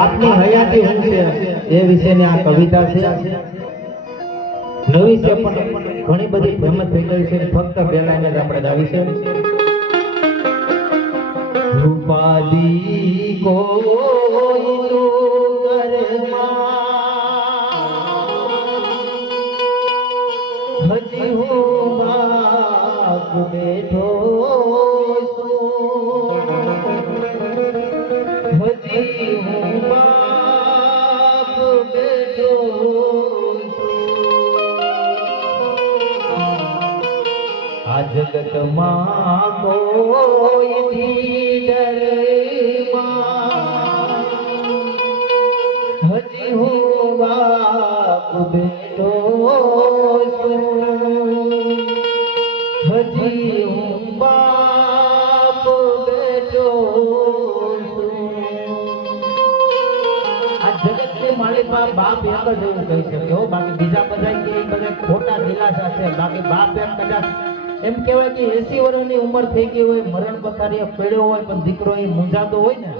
બાપની હયાતી શું છે એ વિશેની આ કવિતા છે. નવી છે પણ ઘણી બધી ફેમસ થઈ ગઈ છે. ફક્ત બે લાઈન જ આપણે ગાવી છે. રૂપાદી કોઈ ઘરમાં હજી હું બાપ બેઠો હજી હું બાપ બેઠો આ જગતમાં કોઈ ડરમાં હજી હું બાપ બેઠો હજી હું બાપ બેઠો. આ જગતની માલિકા બાપ એક જ એવું કહી શકે હો. બાકી બીજા બધા કે બધા ખોટા દિલાસા છે. બાકી બાપ એમ કદાચ એમ કહેવાય કે 80 વર્ષની ઉંમર થઈ ગઈ હોય, મરણ પથારીએ પડ્યો હોય, પણ દીકરો એ મૂંઝાતો હોય ને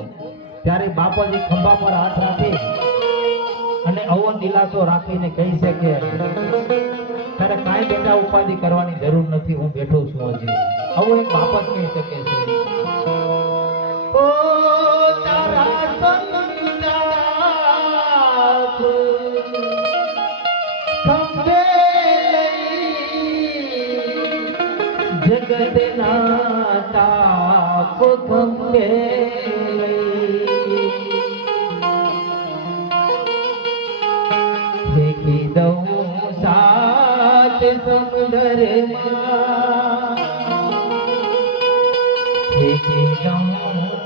ત્યારે બાપાજી ખંભા પર હાથ રાખી અને આવો દિલાસો રાખીને કહી શકે તારે કાંઈ બેટા ઉપાધિ કરવાની જરૂર નથી, હું બેઠો છું હજી. આવું એક બાપ જ કહી શકે છે. ઓ તારા ખંભે જગતના તાપ ખંભે ફેંકી દઉં સાત સમુદ્રમાં ફેંકી દઉં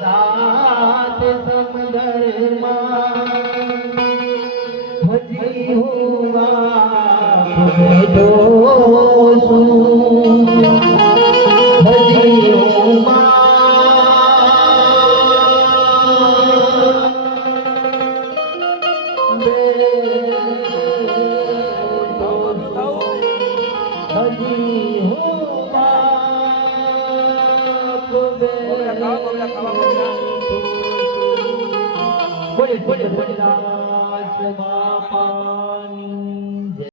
સાત સમુદ્રમાં હજી હું બાપ બેઠો છું હજી હું બોલે બોલે બોલે બાપા